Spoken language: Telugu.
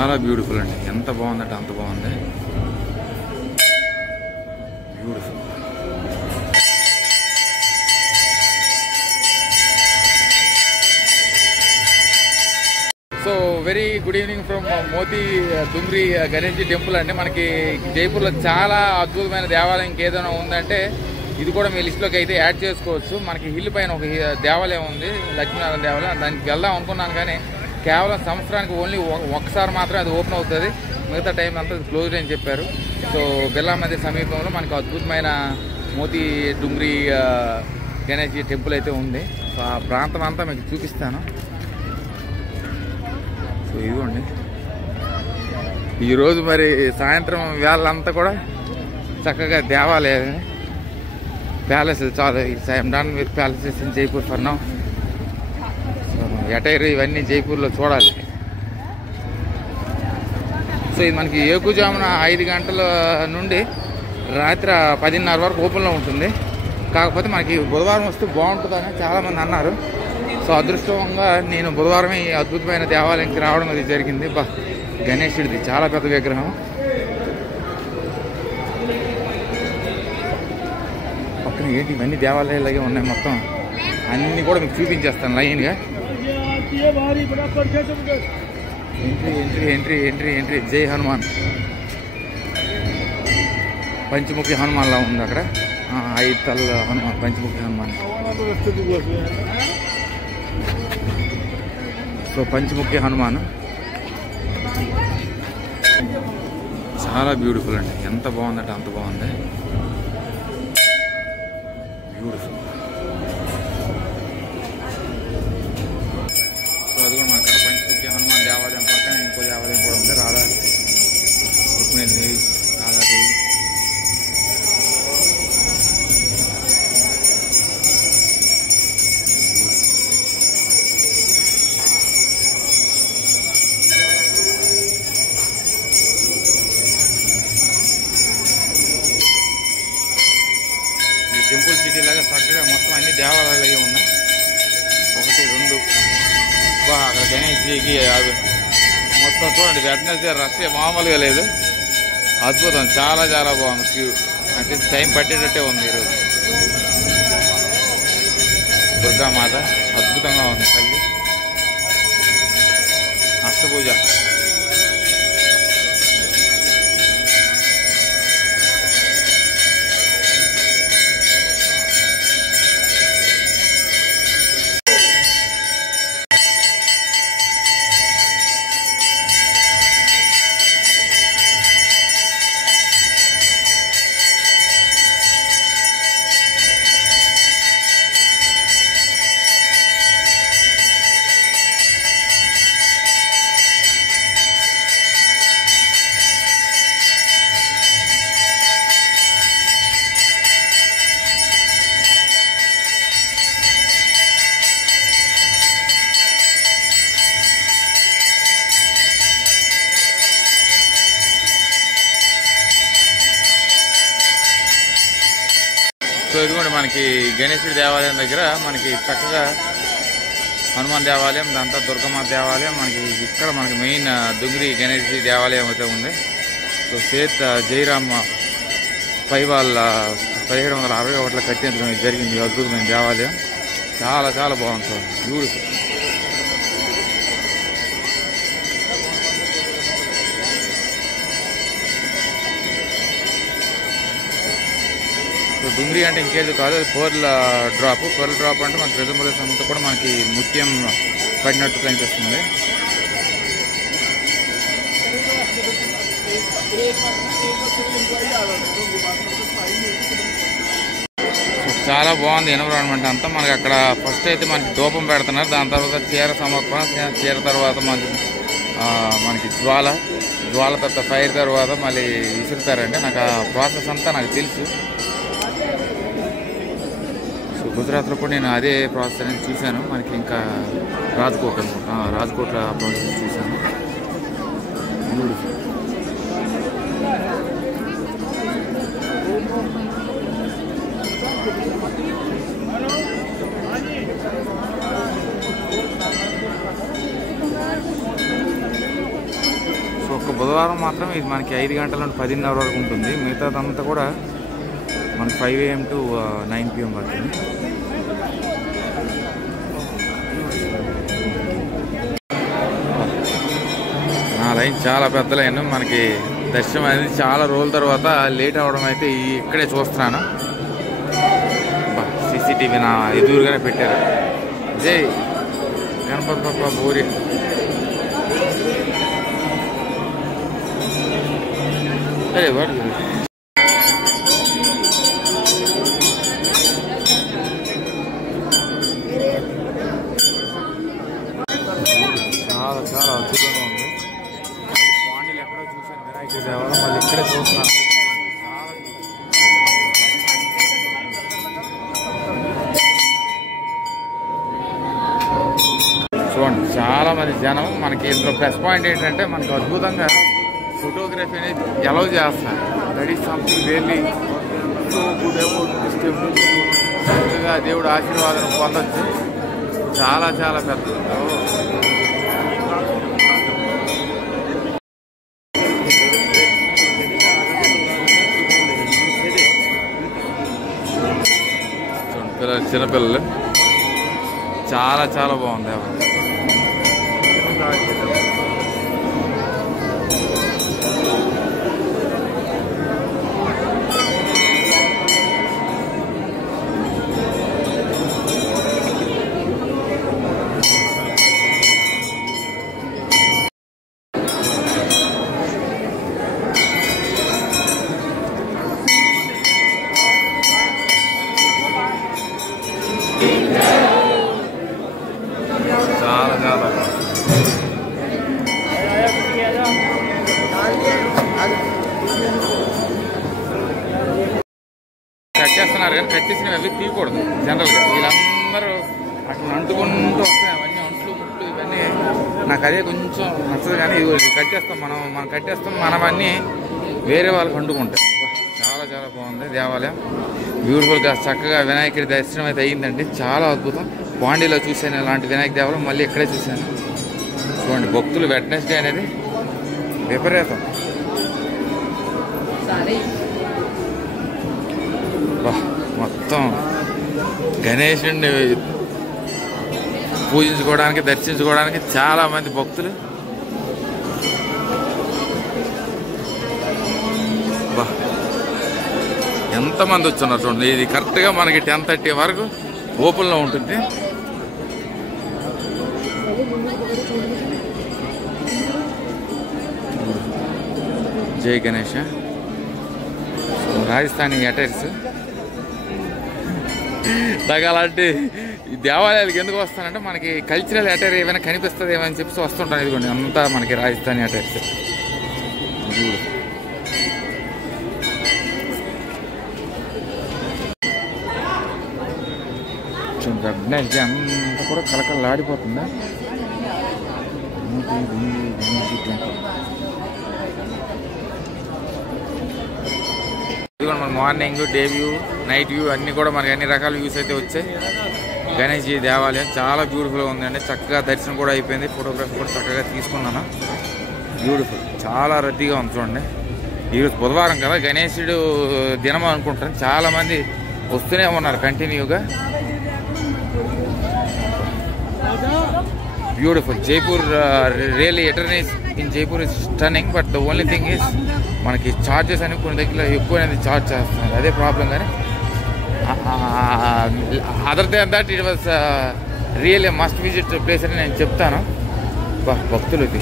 చాలా బ్యూటిఫుల్ అండి. ఎంత బాగుందంటే అంత బాగుంది. Beautiful. So very good evening from Moti Dungri Ganesh temple అండి. మనకి జైపూర్లో చాలా అద్భుతమైన దేవాలయం ఇంకేదైనా ఉందంటే ఇది కూడా మీ లిస్టులోకి అయితే యాడ్ చేసుకోవచ్చు. మనకి హిల్ పైన ఒక దేవాలయం ఉంది, లక్ష్మీనారాయణ దేవాలయం. దానికి వెళ్దాం అనుకున్నాను కానీ కేవలం సంవత్సరానికి ఓన్లీ ఒక్కసారి మాత్రమే అది ఓపెన్ అవుతుంది, మిగతా టైం అంతా క్లోజ్డ్ అని చెప్పారు. సో బిర్లా మందిర్ సమీపంలో మనకు అద్భుతమైన మోతీ డుంగ్రీ గణేష్ టెంపుల్ అయితే ఉంది. సో ఆ ప్రాంతం అంతా మీకు చూపిస్తాను. సో ఇదిగోండి, ఈరోజు మరి సాయంత్రం వేళంతా కూడా చక్కగా దేవాలయం ప్యాలెస్ చాలా I'm done with palaces in Jaipur for now. So attire ఇవన్నీ జైపూర్లో చూడాలి. సో ఇది మనకి ఏకుజామున 5 గంటల నుండి రాత్రి 10:30 వరకు ఓపెన్లో ఉంటుంది. కాకపోతే మనకి బుధవారం వస్తే బాగుంటుందని చాలామంది అన్నారు. సో అదృష్టంగా నేను బుధవారం ఈ అద్భుతమైన దేవాలయంకి రావడం అది జరిగింది. గణేశుడిది చాలా పెద్ద విగ్రహం. పక్కన ఏంటి ఇవన్నీ దేవాలయాలగే ఉన్నాయి, మొత్తం అన్నీ కూడా మీకు చూపించేస్తాను లైన్గా. Entry entry entry entry entry. జై హనుమాన్, పంచముఖి హనుమాన్లా ఉంది అక్కడ. 5 తల్ల హనుమాన్, పంచముఖి హనుమాన్. సో పంచముఖి హనుమాన్ చాలా బ్యూటిఫుల్ అండి. ఎంత బాగుందంటే అంత బాగుంది. బ్యూటిఫుల్. సో అది కూడా మనకి పంచముఖి హనుమాన్ దేవాలయం పక్కన ఇంకో దేవాలయం కూడా ఉంది, రాధా రుక్మిణీదేవి, రాధాదేవి. టెంపుల్ సిటీ లాగా చక్కగా మొత్తం అన్ని దేవాలయాలు ఉన్నాయి. 1 2 అక్కడ గణేష్జీకి మొత్తం చూడండి. వెడ్నెస్డే రష్ మామూలుగా లేదు, అద్భుతం. చాలా చాలా బాగుంది. క్యూ అంటే టైం పట్టేటట్టే ఉంది ఈరోజు. దుర్గామాత అద్భుతంగా ఉంది తల్లి. అష్టపూజ. సో ఇదిగోండి మనకి గణేశుడి దేవాలయం దగ్గర మనకి చక్కగా హనుమాన్ దేవాలయం, దాంతో దుర్గమ్మ దేవాలయం, మనకి ఇక్కడ మనకి మెయిన్ డుంగ్రీ గణేష్ దేవాలయం అయితే ఉంది. సో సేత్ జైరామ్ పై వాళ్ళ 1761లో కట్టించడం జరిగింది. అద్భుతమైన దేవాలయం, చాలా చాలా బాగుంది. Sir beautiful. సో డుంగ్రీ అంటే ఇంకేది కాదు, అది పర్ల్ డ్రాప్. పర్ల్ డ్రాప్ అంటే మనకి రిజర్వ్ అంతా కూడా మనకి ముత్యం పడినట్టు కనిపిస్తుంది. చాలా బాగుంది ఎన్విరాన్మెంట్ అంతా. మనకి అక్కడ ఫస్ట్ అయితే మనకి ధూపం పెడుతున్నారు, దాని తర్వాత చీర సమర్పణ, చీర తర్వాత మనకి జ్వాల తర్వాత ఫైర్ తర్వాత మళ్ళీ విసురుతారండి. నాకు ఆ ప్రాసెస్ అంతా నాకు తెలుసు. సో గుజరాత్లో కూడా నేను అదే ప్రాసెస్ అనేది చూశాను. మనకి ఇంకా రాజ్కోట్ అనుకుంటా, రాజ్కోట్లో ఆ ప్రాసెస్ చూశాను. బ్యూటిఫుల్. మాత్రం ఇది మనకి 5 గంటల నుండి 10:30 వరకు ఉంటుంది. మిగతాదంతా కూడా మనకి 5 AM to 9 PM వరకు. ఆ లైన్ చాలా పెద్ద లైన్. మనకి దర్శనం అనేది చాలా రోజుల తర్వాత లేట్ అవ్వడం అయితే ఇక్కడే చూస్తున్నాను. CCTV నా ఎదురుగానే పెట్టారు. జై గణపతి బప్ప బోరి. అరే వాడు చాలా చాలా అద్భుతంగా ఉంది. పాండీలు ఎక్కడో చూసాను వినాయక దేవాలయం, మళ్ళీ ఇక్కడే చూస్తున్నాను. చూడండి చాలా మంది జనం. మనకి ఇందులో ప్లస్ పాయింట్ ఏంటంటే మనకు అద్భుతంగా ఫోటోగ్రఫీ అనేది అలౌ చేస్తారు. That is something really so good about this temple. చక్కగా దేవుడు ఆశీర్వాదం పొందొచ్చు. చాలా చాలా పెద్దది. చూడండి చిన్నపిల్లలు చాలా చాలా బాగుంది. చాలా చాలా కట్టేస్తున్నారు కానీ కట్టేసినవి అవి తీయకూడదు. జనరల్గా వీళ్ళందరూ అట్లా అంటుకుంటూ వస్తాయి. అవన్నీ అంట్లు ముట్లు ఇవన్నీ నాకు అదే కొంచెం నచ్చదు. కానీ ఇది కట్టేస్తాం మనం కట్టేస్తాం. మనం అన్నీ వేరే వాళ్ళకి అంటుకుంటాం. చాలా చాలా బాగుంది దేవాలయం. బ్యూటిఫుల్గా చక్కగా వినాయకుడి దర్శనం అయితే అయ్యిందండి. చాలా అద్భుతం. పాండీలో చూశాను ఇలాంటి వినాయక దేవాలయం, మళ్ళీ ఇక్కడే చూశాను. చూడండి భక్తులు వెడ్నెస్డే అనేది విపరీతం. మొత్తం గణేశుడిని పూజించుకోవడానికి దర్శించుకోవడానికి చాలా మంది భక్తులు. ఎంతమంది వచ్చున్నారు చూడండి. ఇది కరెక్ట్గా మనకి 10:30 వరకు ఓపెన్లో ఉంటుంది. జై గణేష. రాజస్థానీ అటైర్స్. నాకు అలాంటి దేవాలయాలకు ఎందుకు వస్తానంటే మనకి కల్చరల్ అటైర్ ఏమైనా కనిపిస్తుంది ఏమని చెప్పి వస్తుంటాను. ఇదిగోండి అంతా మనకి రాజస్థానీ అటైర్స్. వెడ్నెస్డే అంతా కూడా కలకలాడిపోతుందా. ఇదిగోండి మన morning day view night view అన్నీ కూడా మనకి అన్ని రకాల వ్యూస్ అయితే వచ్చాయి. గణేష్జీ దేవాలయం చాలా బ్యూటిఫుల్గా ఉందండి. చక్కగా దర్శనం కూడా అయిపోయింది. ఫోటోగ్రఫీ కూడా చక్కగా తీసుకున్నాను. బ్యూటిఫుల్. చాలా రద్దీగా ఉంది చూడండి. ఈరోజు బుధవారం కదా, గణేశుడు దినం అనుకుంటాను. చాలామంది వస్తూనే ఉన్నారు కంటిన్యూగా. Beautiful. Jaipur really eateries in Jaipur is stunning. But the only thing is మనకి ఛార్జెస్ అని కొన్ని దగ్గర ఎక్కువ అనేది ఛార్జ్ చేస్తున్నారు. అదే ప్రాబ్లం. కానీ other than that it was really must visit place అని నేను చెప్తాను. భక్తులకి